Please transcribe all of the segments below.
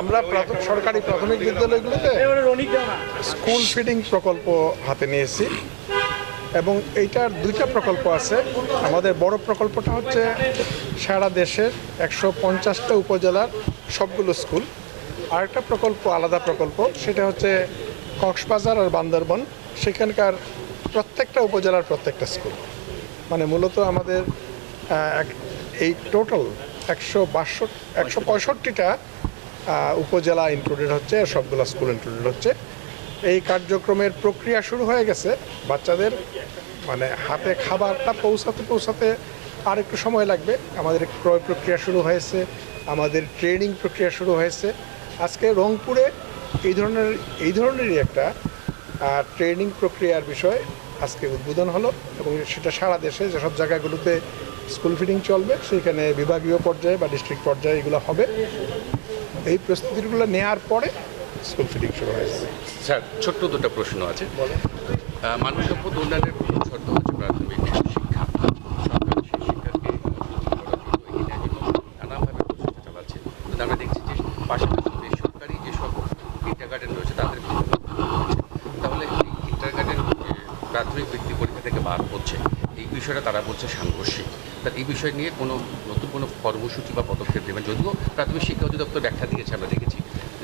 আমরা সরকারি প্রাথমিক বিদ্যালয়গুলোতে স্কুল ফিডিং প্রকল্প হাতে নিয়েছি। এবং এইটার দুইটা প্রকল্প আছে। আমাদের বড় প্রকল্পটা হচ্ছে সারা দেশের একশো পঞ্চাশটা উপজেলার সবগুলো স্কুল। আরেকটা প্রকল্প, আলাদা প্রকল্প, সেটা হচ্ছে কক্সবাজার আর বান্দরবন। সেখানকার প্রত্যেকটা উপজেলার প্রত্যেকটা স্কুল। মানে মূলত আমাদের এই টোটাল একশো বাষট্টি, একশো পঁয়ষট্টিটা উপজেলা ইনক্লুডেড হচ্ছে, সবগুলো স্কুল ইনক্লুডেড হচ্ছে। এই কার্যক্রমের প্রক্রিয়া শুরু হয়ে গেছে। বাচ্চাদের মানে হাতে খাবারটা পৌঁছাতে পৌঁছাতে আর একটু সময় লাগবে। আমাদের ক্রয় প্রক্রিয়া শুরু হয়েছে, আমাদের ট্রেনিং প্রক্রিয়া শুরু হয়েছে। আজকে রংপুরে এই ধরনের, এই ধরনেরই একটা ট্রেনিং প্রক্রিয়ার বিষয় আজকে উদ্বোধন হলো এবং সেটা সারা দেশে, যেসব জায়গাগুলোতে স্কুল ফিডিং চলবে সেখানে বিভাগীয় পর্যায়ে বা ডিস্ট্রিক্ট পর্যায়ে এগুলো হবে। এই প্রস্তুতিগুলো নেওয়ার পরে স্কুল ফিডিং শুরু হয়েছে স্যার ছোট্ট দুটো প্রশ্ন আছে। মানব সম্পদ উন্নয়নের প্রথম শর্ত হচ্ছে প্রাথমিক শিক্ষা। সরকার সেই শিক্ষাকে নানাভাবে প্রচেষ্টা চালাচ্ছে। কিন্তু আমরা দেখছি যে পাশাপাশি বেসরকারি যেসব রয়েছে তাদের তাহলে এই প্রাথমিক বৃত্তি পরীক্ষা থেকে বাদ হচ্ছে এই বিষয়টা তারা বলছে সাংঘর্ষিক। তা এই বিষয় নিয়ে কোনো নতুন কোনো কর্মসূচি বা পদক্ষেপ দেবেন যদিও প্রাথমিক শিক্ষা অধিদপ্তর ব্যাখ্যা দিয়েছে, আমরা দেখেছি।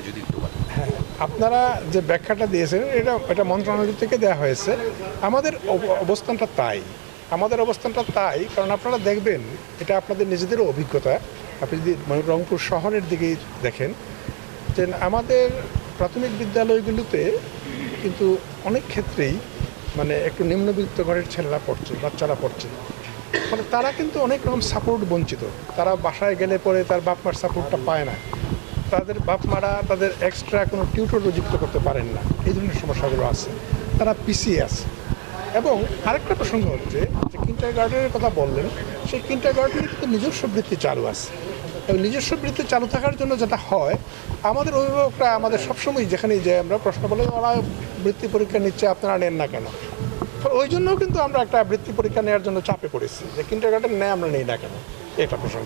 যদি একটু হ্যাঁ আপনারা যে ব্যাখ্যাটা দিয়েছেন, এটা এটা মন্ত্রণালয় থেকে দেওয়া হয়েছে। আমাদের অব- অবস্থানটা তাই। আমাদের অবস্থানটা তাই, কারণ আপনারা দেখবেন, এটা আপনাদের নিজেদেরও অভিজ্ঞতা। আপনি যদি মানে রংপুর শহরের দিকেই দেখেন, যে আমাদের প্রাথমিক বিদ্যালয়গুলোতে কিন্তু অনেক ক্ষেত্রেই মানে একটু নিম্নবিত্ত ঘরের ছেলেরা পড়ছে, বাচ্চারা পড়ছে। ফলে তারা কিন্তু অনেক রকম সাপোর্ট বঞ্চিত। তারা বাসায় গেলে পরে তার বাপ মার সাপোর্টটা পায় না। তাদের বাপ মারা তাদের এক্সট্রা কোনো টিউটরও যুক্ত করতে পারেন না। এই ধরনের সমস্যাগুলো আছে। তারা পিছিয়ে আছে। এবং আরেকটা প্রসঙ্গ হচ্ছে যে কিন্টার গার্ডেনের কথা বললেন, সেই কিন্টার গার্ডেনের কিন্তু নিজস্ব বৃত্তি চালু আছে। এবং নিজস্ব বৃত্তি চালু থাকার জন্য যেটা হয়, আমাদের অভিভাবকরা আমাদের সবসময় যেখানেই যাই আমরা প্রশ্ন বলে ওরা বৃত্তি পরীক্ষা নিচ্ছে, আপনারা নেন না কেন? ওই জন্যও কিন্তু আমরা একটা বৃত্তি পরীক্ষা নেওয়ার জন্য চাপে পড়েছি যে কিন্টার গার্ডেন নেয়, আমরা নেই না কেন? এটা প্রসঙ্গ।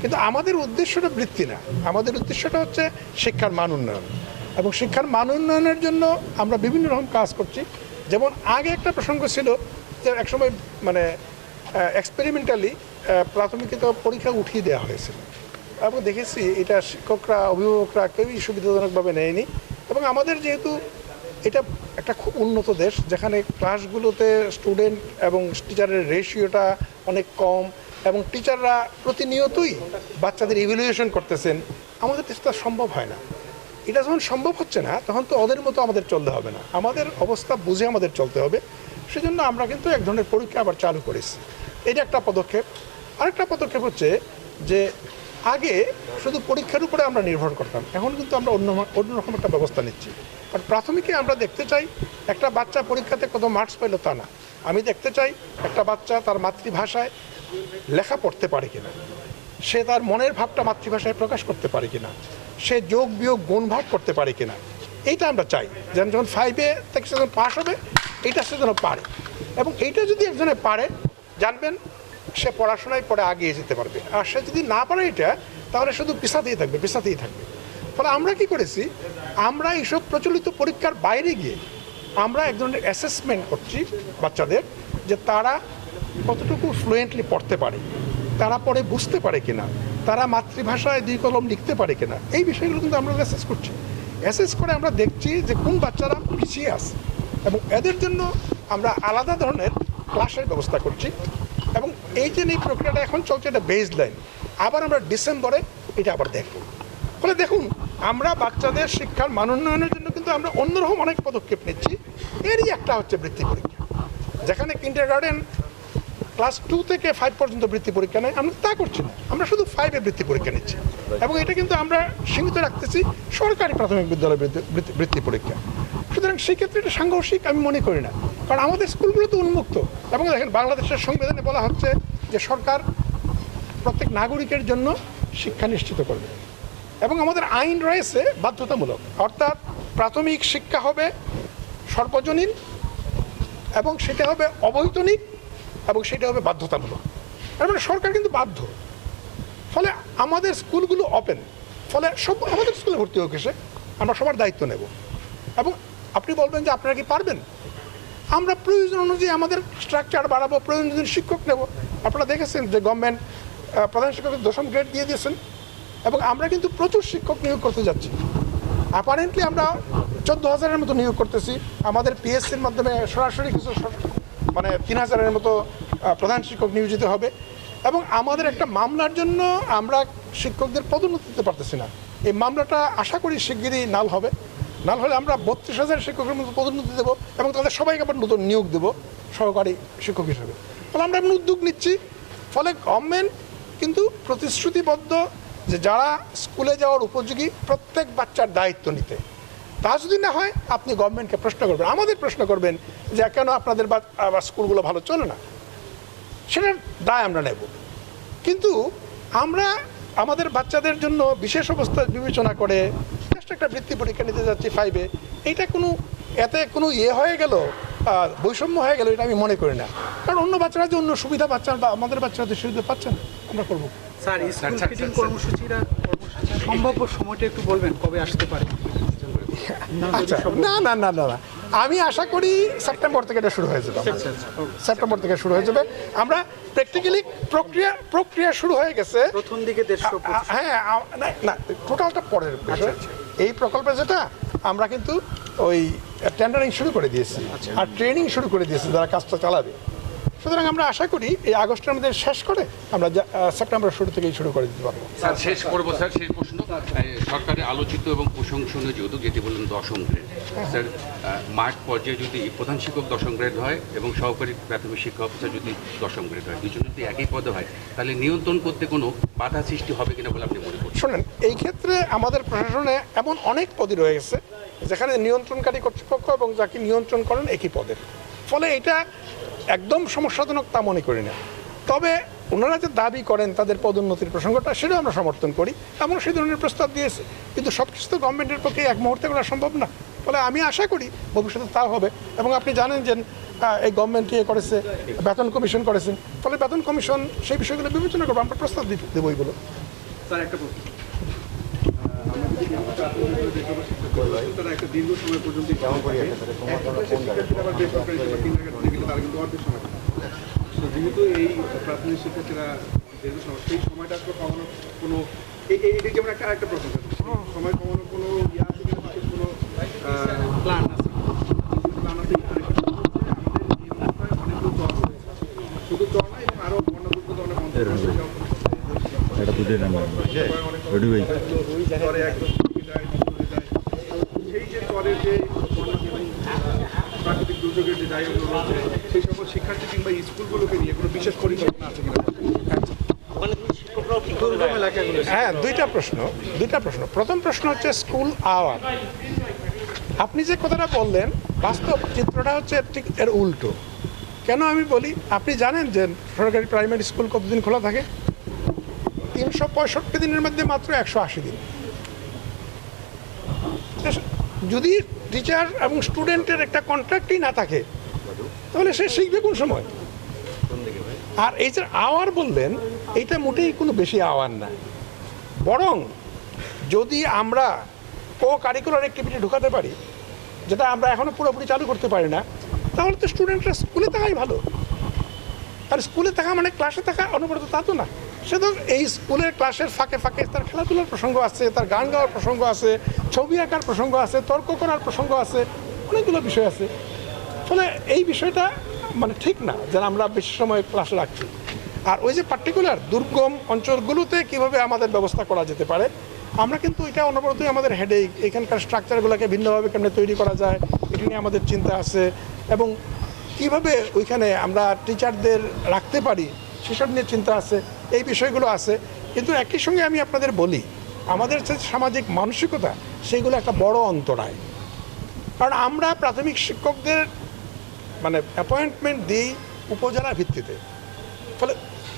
কিন্তু আমাদের উদ্দেশ্যটা বৃত্তি না। আমাদের উদ্দেশ্যটা হচ্ছে শিক্ষার মান উন্নয়ন। এবং শিক্ষার মান উন্নয়নের জন্য আমরা বিভিন্ন রকম কাজ করছি। যেমন আগে একটা প্রসঙ্গ ছিল যে একসময় মানে এক্সপেরিমেন্টালি প্রাথমিকত পরীক্ষা উঠিয়ে দেওয়া হয়েছিল। এবং দেখেছি এটা শিক্ষকরা, অভিভাবকরা কেউই সুবিধাজনকভাবে নেয়নি। এবং আমাদের যেহেতু এটা একটা খুব উন্নত দেশ, যেখানে ক্লাসগুলোতে স্টুডেন্ট এবং টিচারের রেশিওটা অনেক কম এবং টিচাররা প্রতিনিয়তই বাচ্চাদের ইভ্যালুয়েশন করতেছেন। আমাদের দেশে তা সম্ভব হয় না। এটা যখন সম্ভব হচ্ছে না, তখন তো ওদের মতো আমাদের চলতে হবে না। আমাদের অবস্থা বুঝে আমাদের চলতে হবে। সেজন্য আমরা কিন্তু এক ধরনের পরীক্ষা আবার চালু করেছি। এটা একটা পদক্ষেপ। আরেকটা পদক্ষেপ হচ্ছে যে আগে শুধু পরীক্ষার উপরে আমরা নির্ভর করতাম। এখন কিন্তু আমরা অন্য অন্যরকম একটা ব্যবস্থা নিচ্ছি। আর প্রাথমিকে আমরা দেখতে চাই, একটা বাচ্চা পরীক্ষাতে কত মার্কস পেল তা না। আমি দেখতে চাই, একটা বাচ্চা তার মাতৃভাষায় লেখা পড়তে পারে কিনা। সে তার মনের ভাবটা মাতৃভাষায় প্রকাশ করতে পারে কিনা। সে যোগ, বিয়োগ, গুণ, ভাগ করতে পারে কিনা। এইটা আমরা চাই। যেন যখন ফাইভে থেকে সে যখন পাশ হবে, এইটা সে যেন পারে। এবং এইটা যদি একজনে পারে, জানবেন সে পড়াশোনায় পরে আগিয়ে যেতে পারবে। আর সে যদি না পারে এটা, তাহলে শুধু পিছাতেই থাকবে পিছাতেই থাকবে। ফলে আমরা কি করেছি? আমরা এইসব প্রচলিত পরীক্ষার বাইরে গিয়ে আমরা এক ধরনের অ্যাসেসমেন্ট করছি বাচ্চাদের যে তারা কতটুকু ফ্লুয়েন্টলি পড়তে পারে। তারা পরে বুঝতে পারে কিনা? তারা মাতৃভাষায় দুই কলম লিখতে পারে কিনা? এই বিষয়গুলো কিন্তু আমরা অ্যাসেস করছি। অ্যাসেস করে আমরা দেখছি যে কোন বাচ্চারা পিছিয়ে আছে। এবং এদের জন্য আমরা আলাদা ধরনের ক্লাসের ব্যবস্থা করছি। এই যে এই প্রক্রিয়াটা এখন চলছে, এটা বেস লাইন আবার আমরা ডিসেম্বরে এটা আবার দেখব। ফলে দেখুন, আমরা বাচ্চাদের শিক্ষার মান উন্নয়নের জন্য কিন্তু আমরা অন্যরকম অনেক পদক্ষেপ নিচ্ছি। এরই একটা হচ্ছে বৃত্তি পরীক্ষা। যেখানে কিন্টার গার্ডেন ক্লাস টু থেকে ফাইভ পর্যন্ত বৃত্তি পরীক্ষা নেয়, আমরা তা করছি না। আমরা শুধু ফাইভে বৃত্তি পরীক্ষা নিচ্ছি। এবং এটা কিন্তু আমরা সীমিত রাখতেছি সরকারি প্রাথমিক বিদ্যালয় বৃত্তি পরীক্ষা। সুতরাং সেক্ষেত্রে এটা সাংঘর্ষিক আমি মনে করি না। কারণ আমাদের স্কুলগুলো তো উন্মুক্ত। এবং দেখেন, বাংলাদেশের সংবিধানে বলা হচ্ছে যে সরকার প্রত্যেক নাগরিকের জন্য শিক্ষা নিশ্চিত করবে। এবং আমাদের আইন রয়েছে বাধ্যতামূলক। অর্থাৎ প্রাথমিক শিক্ষা হবে সর্বজনীন এবং সেটা হবে অবৈতনিক এবং সেটা হবে বাধ্যতামূলক। তার মানে সরকার কিন্তু বাধ্য। ফলে আমাদের স্কুলগুলো ওপেন ফলে সব আমাদের স্কুলে ভর্তি হোক এসে আমরা সবার দায়িত্ব নেব। এবং আপনি বলবেন যে আপনারা কি পারবেন? আমরা প্রয়োজন অনুযায়ী আমাদের স্ট্রাকচার বাড়াবো প্রয়োজন অনুযায়ী শিক্ষক নেব। আপনারা দেখেছেন যে গভর্নমেন্ট প্রধান শিক্ষকের দশম গ্রেড দিয়ে দিয়েছেন এবং আমরা কিন্তু প্রচুর শিক্ষক নিয়োগ করতে যাচ্ছি। অ্যাপারেন্টলি আমরা চোদ্দ হাজারের মতো নিয়োগ করতেছি। আমাদের পিএসসির মাধ্যমে সরাসরি কিছু মানে তিন হাজারের মতো প্রধান শিক্ষক নিয়োজিত হবে এবং আমাদের একটা মামলার জন্য আমরা শিক্ষকদের পদোন্নতি দিতে পারতেছি না। এই মামলাটা আশা করি শিগগিরই নাল হবে। নাল হলে আমরা বত্রিশ হাজার শিক্ষকের মতো পদোন্নতি দেবো এবং তাদের সবাইকে আবার নতুন নিয়োগ দেবো সহকারী শিক্ষক হিসেবে। ফলে আমরা এমন উদ্যোগ নিচ্ছি। ফলে গভর্নমেন্ট কিন্তু প্রতিশ্রুতিবদ্ধ যে যারা স্কুলে যাওয়ার উপযোগী প্রত্যেক বাচ্চার দায়িত্ব নিতে। তা যদি না হয়, আপনি গভর্নমেন্টকে প্রশ্ন করবেন। আমাদের প্রশ্ন করবেন যে কেন আপনাদের স্কুলগুলো ভালো চলে না? সেটার দায় আমরা নেব। কিন্তু আমরা আমাদের বাচ্চাদের জন্য বিশেষ অবস্থা বিবেচনা করে একটা বৃত্তি পরীক্ষা নিতে যাচ্ছি ফাইভে এইটা কোনো এতে কোনো ইয়ে হয়ে গেল? বৈষম্য হয়ে গেল এটা আমি মনে করি না। কারণ অন্য বাচ্চারা যে অন্য সুবিধা পাচ্ছেন বা আমাদের বাচ্চারা যে সুবিধা পাচ্ছেন আমরা করব। স্যার স্কুল ফিটিং কর্মসূচিরা সম্ভাব্য সময়টা একটু বলবেন কবে আসতে পারে? না, আচ্ছা না না না না না। আমি আশা করি সেপ্টেম্বর থেকে এটা শুরু হয়ে যাবে। আচ্ছা, আচ্ছা. সেপ্টেম্বর থেকে শুরু হয়ে যাবে। আমরা প্র্যাকটিক্যালি প্রক্রিয়া প্রক্রিয়া শুরু হয়ে গেছে। প্রথম দিকে হ্যাঁ না, না টোটালটা পরের বিষয়। এই প্রকল্পে যেটা আমরা কিন্তু ওই টেন্ডারিং শুরু করে দিয়েছি। আর ট্রেনিং শুরু করে দিয়েছি যারা কাজটা চালাবে। সুতরাং আমরা আশা করি এই আগস্টের মধ্যে শেষ করে আমরা যা- আহ, সেপ্টেম্বর শুরু থেকেই শুরু করে দিতে পারব। স্যার শেষ করব স্যার শেষ প্রশ্ন। সরকারের আলোচিত এবং প্রশংসনীয় যে উদ্যোগ যেটি বললেন দশম গ্রেড। স্যার আহ, মাঠ পর্যায়ে যদি প্রধান শিক্ষক দশম গ্রেড হয় এবং সহকারী প্রাথমিক শিক্ষা অফিসার যদি দশম গ্রেড হয় দুজন যদি একই পদে হয় তাহলে নিয়ন্ত্রণ করতে কোনো বাধা সৃষ্টি হবে কিনা বলে আপনি মনে করছেন? শোনেন এই ক্ষেত্রে আমাদের প্রশাসনে এমন অনেক পদই রয়ে গেছে যেখানে নিয়ন্ত্রণকারী কর্তৃপক্ষ এবং যাকে নিয়ন্ত্রণ করেন একই পদের। ফলে এটা একদম সমস্যাজনক তা মনে করি না। তবে ওনারা যে দাবি করেন তাদের পদোন্নতির প্রসঙ্গটা, সেটাও আমরা সমর্থন করি। এমন সেই ধরনের প্রস্তাব দিয়েছে। কিন্তু সব কিছু তো গভর্নমেন্টের পক্ষে এক মুহূর্তে করা সম্ভব না। ফলে আমি আশা করি ভবিষ্যতে তা হবে। এবং আপনি জানেন যে এই গভর্নমেন্ট ইয়ে করেছে, বেতন কমিশন করেছেন ফলে বেতন কমিশন সেই বিষয়গুলো বিবেচনা করব, আমরা প্রস্তাব দেবো এইগুলো তারা একটা দীর্ঘ সময় পর্যন্ত যেহেতু এই প্রাথমিক শিক্ষার্থীরা দীর্ঘ সময় সেই সময়টা আসলে কমানোর কোনো এই- এই- এই যেমন একটা আরেকটা প্রশ্ন। সময় কমানোর কোনো ইয়ে আছে কিনা কোনো প্ল্যান আছে। প্ল্যান আছে কিনা? আরেকটা প্রশ্ন হচ্ছে, আমাদের এই এলাকায় অনেকগুলো চর রয়েছে। শুধু চর না এবং আরও অন্য রয়েছে, যেমন এটা দুটোই নাম্বার ওটি ভাই চরে একদম ঢুকে যায়, ভিতরে যায়। তো সেই যে চরের যে বন্যা এবং প্রাকৃতিক দুর্যোগের যে রয়েছে সেই সকল শিক্ষার্থী কিংবা স্কুলগুলোকে নিয়ে কোনো বিশেষ পরিকল্পনা আছে কিনা? হ্যাঁ দুইটা প্রশ্ন দুইটা প্রশ্ন। প্রথম প্রশ্ন হচ্ছে স্কুল আওয়ার আপনি যে কথাটা বললেন বাস্তব চিত্রটা হচ্ছে ঠিক এর উল্টো। কেন আমি বলি আপনি জানেন যে সরকারি প্রাইমারি স্কুল কতদিন খোলা থাকে? তিনশো পঁয়ষট্টি দিনের মধ্যে মাত্র একশো আশি দিন। যদি টিচার এবং স্টুডেন্টের একটা কন্ট্রাক্টই না থাকে, তাহলে সে শিখবে কোন সময়? আর এই যে আওয়ার বললেন, এইটা মোটেই কোনো বেশি আওয়ার না। বরং যদি আমরা কো কারিকুলার অ্যাক্টিভিটি ঢুকাতে পারি, যেটা আমরা এখনও পুরোপুরি চালু করতে পারি না, তাহলে তো স্টুডেন্টরা স্কুলে থাকাই ভালো। আর স্কুলে থাকা মানে ক্লাসে থাকা অনবরত তা তো না। সে তো এই স্কুলের ক্লাসের ফাঁকে ফাঁকে তার খেলাধুলার প্রসঙ্গ আছে, তার গান গাওয়ার প্রসঙ্গ আছে, ছবি আঁকার প্রসঙ্গ আছে, তর্ক করার প্রসঙ্গ আছে, অনেকগুলো বিষয় আছে। ফলে এই বিষয়টা মানে ঠিক না, যে আমরা বেশি সময় ক্লাস রাখছি। আর ওই যে পার্টিকুলার দুর্গম অঞ্চলগুলোতে কীভাবে আমাদের ব্যবস্থা করা যেতে পারে, আমরা কিন্তু এটা অনবরতই আমাদের হেডেক এখানকার স্ট্রাকচারগুলোকে ভিন্নভাবে কেমনে তৈরি করা যায়, এটা নিয়ে আমাদের চিন্তা আছে। এবং কীভাবে ওইখানে আমরা টিচারদের রাখতে পারি সেসব নিয়ে চিন্তা আছে, এই বিষয়গুলো আছে। কিন্তু একই সঙ্গে আমি আপনাদের বলি, আমাদের যে সামাজিক মানসিকতা সেইগুলো একটা বড় অন্তরায়। কারণ আমরা প্রাথমিক শিক্ষকদের মানে অ্যাপয়েন্টমেন্ট দিই উপজেলা ভিত্তিতে। ফলে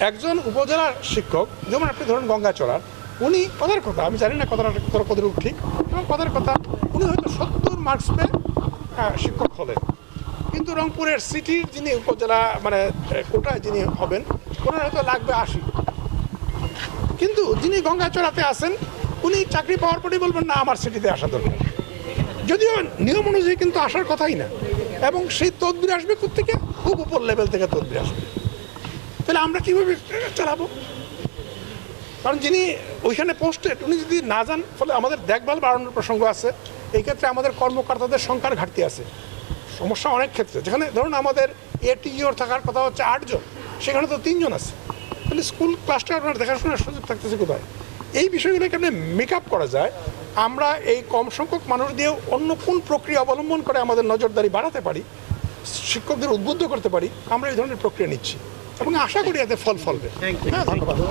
একজন উপজেলার শিক্ষক, যেমন আপনি ধরুন গঙ্গাচড়ার উনি কথার কথা, আমি জানি না কথাটা কতটা কতটুকু ঠিক এবং কথার কথা, উনি হয়তো সত্তর মার্কস পেয়ে শিক্ষক হলেন। কিন্তু রংপুরের সিটির যিনি উপজেলা মানে কোটায় যিনি হবেন ওনার হয়তো লাগবে আশি। কিন্তু যিনি গঙ্গাচড়াতে আসেন, উনি চাকরি পাওয়ার পরেই বলবেন, না, আমার সিটিতে আসা দরকার। যদিও নিয়ম অনুযায়ী কিন্তু আসার কথাই না। এবং সেই তদবির আসবে থেকে খুব উপর লেভেল থেকে তদবির আসবে। তাহলে আমরা কীভাবে চালাবো? কারণ যিনি ওইখানে পোস্টেড, উনি যদি না যান, ফলে আমাদের দেখভাল বাড়ানোর প্রসঙ্গ আছে। এই ক্ষেত্রে আমাদের কর্মকর্তাদের সংখ্যার ঘাটতি আছে। সমস্যা অনেক ক্ষেত্রে। যেখানে ধরুন আমাদের এটিওর থাকার কথা হচ্ছে আটজন সেখানে তো তিনজন আছে। তাহলে স্কুল ক্লাসটা আপনার দেখাশোনার সুযোগ থাকতেছে কোথায়? এই বিষয়গুলোকে আপনি মেক আপ করা যায়? আমরা এই কম সংখ্যক মানুষ দিয়েও অন্য কোন প্রক্রিয়া অবলম্বন করে আমাদের নজরদারি বাড়াতে পারি? শিক্ষকদের উদ্বুদ্ধ করতে পারি? আমরা এই ধরনের প্রক্রিয়া নিচ্ছি। এবং আশা করি এতে ফল ফলবে। হ্যাঁ ধন্যবাদ।